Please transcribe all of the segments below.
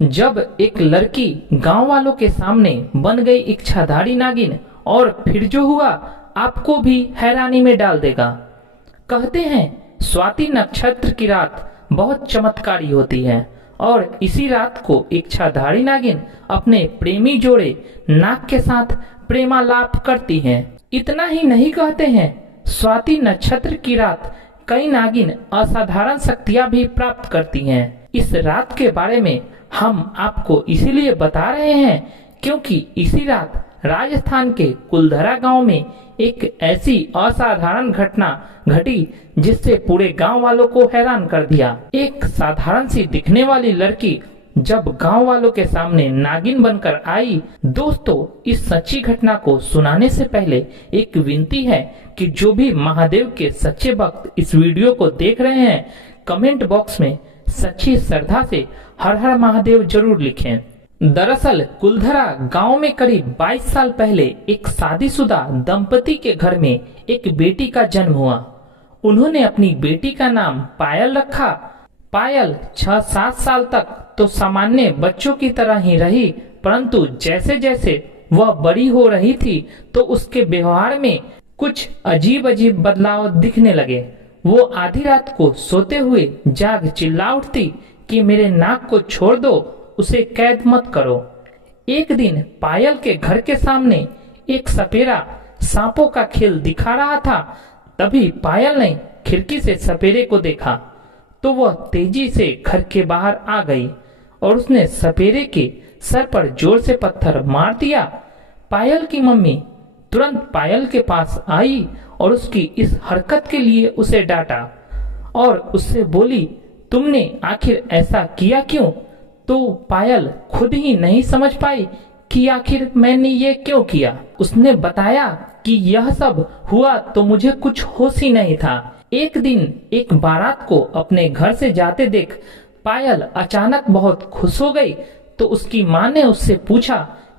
जब एक लड़की गांव वालों के सामने बन गई इच्छाधारी नागिन और फिर जो हुआ आपको भी हैरानी में डाल देगा। कहते हैं स्वाति नक्षत्र की रात बहुत चमत्कारी होती है और इसी रात को इच्छाधारी नागिन अपने प्रेमी जोड़े नाग के साथ प्रेमालाप करती है। इतना ही नहीं कहते हैं, स्वाति नक्षत्र की रात कई नागिन असाधारण शक्तियां भी प्राप्त करती हैं। इस रात के बारे में हम आपको इसीलिए बता रहे हैं क्योंकि इसी रात राजस्थान के कुलधरा गांव में एक ऐसी असाधारण घटना घटी जिससे पूरे गांव वालों को हैरान कर दिया। एक साधारण सी दिखने वाली लड़की जब गांव वालों के सामने नागिन बनकर आई। दोस्तों, इस सच्ची घटना को सुनाने से पहले एक विनती है कि जो भी महादेव के सच्चे भक्त इस वीडियो को देख रहे हैं, कमेंट बॉक्स में सच्ची श्रद्धा से हर हर महादेव जरूर लिखें। दरअसल कुलधरा गांव में करीब 22 साल पहले एक शादीशुदा दंपति के घर में एक बेटी का जन्म हुआ। उन्होंने अपनी बेटी का नाम पायल रखा। पायल 6-7 साल तक तो सामान्य बच्चों की तरह ही रही, परंतु जैसे जैसे वह बड़ी हो रही थी तो उसके व्यवहार में कुछ अजीब अजीब बदलाव दिखने लगे। वो आधी रात को सोते हुए जाग चिल्ला उठती कि मेरे नाक को छोड़ दो, उसे कैद मत करो। एक दिन पायल के घर के सामने एक सपेरा सांपों का खेल दिखा रहा था। तभी पायल ने खिड़की से सपेरे को देखा तो वह तेजी से घर के बाहर आ गई और उसने सपेरे के सर पर जोर से पत्थर मार दिया। पायल की मम्मी तुरंत पायल के पास आई और उसकी इस हरकत के लिए उसे डांटा और उससे बोली, तुमने आखिर ऐसा किया क्यों? तो पायल खुद ही नहीं समझ पाई कि आखिर मैंने ये क्यों किया। उसने बताया कि यह सब हुआ तो मुझे कुछ होश ही नहीं था। एक दिन एक बारात को अपने घर से जाते देख पायल अचानक बहुत खुश हो गई। तो उसकी माँ ने उससे पूछा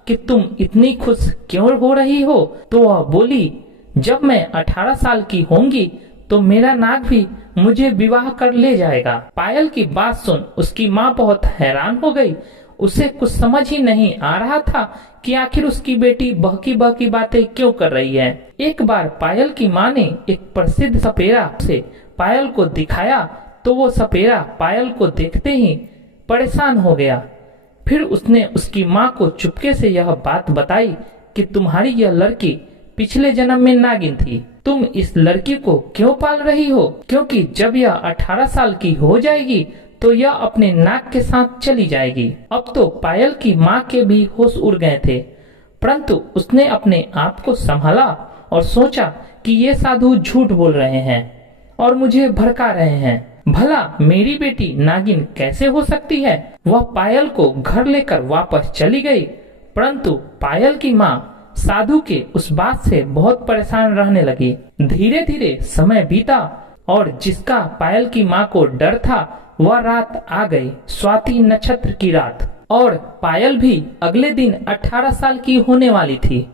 कि तुम इतनी खुश क्यों हो रही हो? तो वह बोली, जब मैं 18 साल की होंगी तो मेरा नाग भी मुझे विवाह कर ले जाएगा। पायल की बात सुन उसकी माँ बहुत हैरान हो गई। उसे कुछ समझ ही नहीं आ रहा था कि आखिर उसकी बेटी बहकी बहकी बातें क्यों कर रही है। एक बार पायल की माँ ने एक प्रसिद्ध सपेरा से पायल को दिखाया तो वो सपेरा पायल को देखते ही परेशान हो गया। फिर उसने उसकी माँ को चुपके से यह बात बताई कि तुम्हारी यह लड़की पिछले जन्म में नागिन थी। तुम इस लड़की को क्यों पाल रही हो? क्योंकि जब यह 18 साल की हो जाएगी तो यह अपने नाग के साथ चली जाएगी। अब तो पायल की माँ के भी होश उड़ गए थे, परंतु उसने अपने आप को संभाला और सोचा कि ये साधु झूठ बोल रहे हैं और मुझे भड़का रहे हैं। भला मेरी बेटी नागिन कैसे हो सकती है? वह पायल को घर लेकर वापस चली गई, परंतु पायल की माँ साधु के उस बात से बहुत परेशान रहने लगी। धीरे धीरे समय बीता और जिसका पायल की माँ को डर था वह रात आ गई, स्वाति नक्षत्र की रात। और पायल भी अगले दिन 18 साल की होने वाली थी।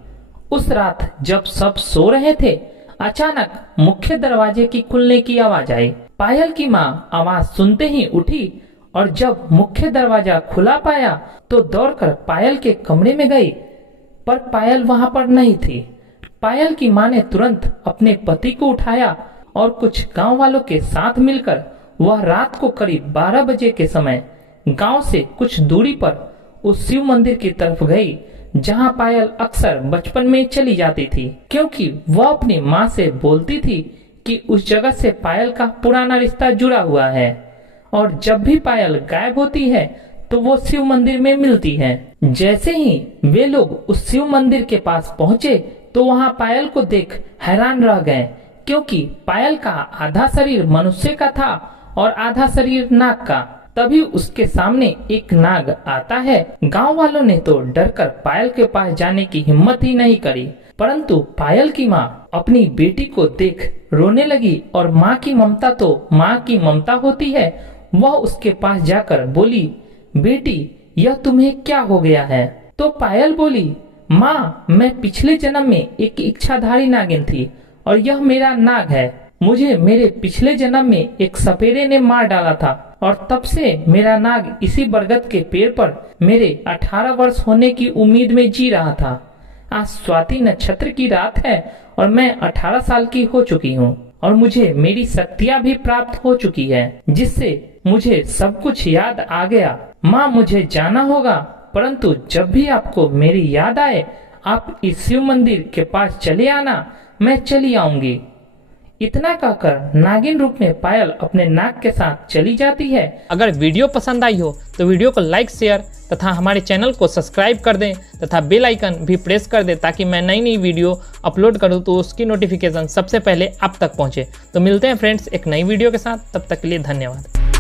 उस रात जब सब सो रहे थे, अचानक मुख्य दरवाजे की खुलने की आवाज आई। पायल की माँ आवाज सुनते ही उठी और जब मुख्य दरवाजा खुला पाया तो दौड़कर पायल के कमरे में गई, पर पायल वहां पर नहीं थी। पायल की माँ ने तुरंत अपने पति को उठाया और कुछ गांव वालों के साथ मिलकर वह रात को करीब 12 बजे के समय गांव से कुछ दूरी पर उस शिव मंदिर की तरफ गई जहां पायल अक्सर बचपन में चली जाती थी, क्योंकि वह अपनी माँ से बोलती थी कि उस जगह से पायल का पुराना रिश्ता जुड़ा हुआ है और जब भी पायल गायब होती है तो वो शिव मंदिर में मिलती है। जैसे ही वे लोग उस शिव मंदिर के पास पहुँचे तो वहाँ पायल को देख हैरान रह गए, क्योंकि पायल का आधा शरीर मनुष्य का था और आधा शरीर नाग का। तभी उसके सामने एक नाग आता है। गांव वालों ने तो डरकर पायल के पास जाने की हिम्मत ही नहीं करी, परंतु पायल की माँ अपनी बेटी को देख रोने लगी और माँ की ममता तो माँ की ममता होती है। वह उसके पास जाकर बोली, बेटी यह तुम्हें क्या हो गया है? तो पायल बोली, माँ मैं पिछले जन्म में एक इच्छाधारी नागिन थी और यह मेरा नाग है। मुझे मेरे पिछले जन्म में एक सपेरे ने मार डाला था और तब से मेरा नाग इसी बरगद के पेड़ पर मेरे 18 वर्ष होने की उम्मीद में जी रहा था। आज स्वाति नक्षत्र की रात है और मैं 18 साल की हो चुकी हूँ और मुझे मेरी शक्तियाँ भी प्राप्त हो चुकी है, जिससे मुझे सब कुछ याद आ गया। माँ, मुझे जाना होगा, परंतु जब भी आपको मेरी याद आए आप इस शिव मंदिर के पास चले आना, मैं चली आऊंगी। इतना कहकर नागिन रूप में पायल अपने नाग के साथ चली जाती है। अगर वीडियो पसंद आई हो तो वीडियो को लाइक, शेयर तथा हमारे चैनल को सब्सक्राइब कर दें तथा बेल आइकन भी प्रेस कर दें ताकि मैं नई नई वीडियो अपलोड करूं तो उसकी नोटिफिकेशन सबसे पहले आप तक पहुंचे। तो मिलते हैं फ्रेंड्स एक नई वीडियो के साथ, तब तक के लिए धन्यवाद।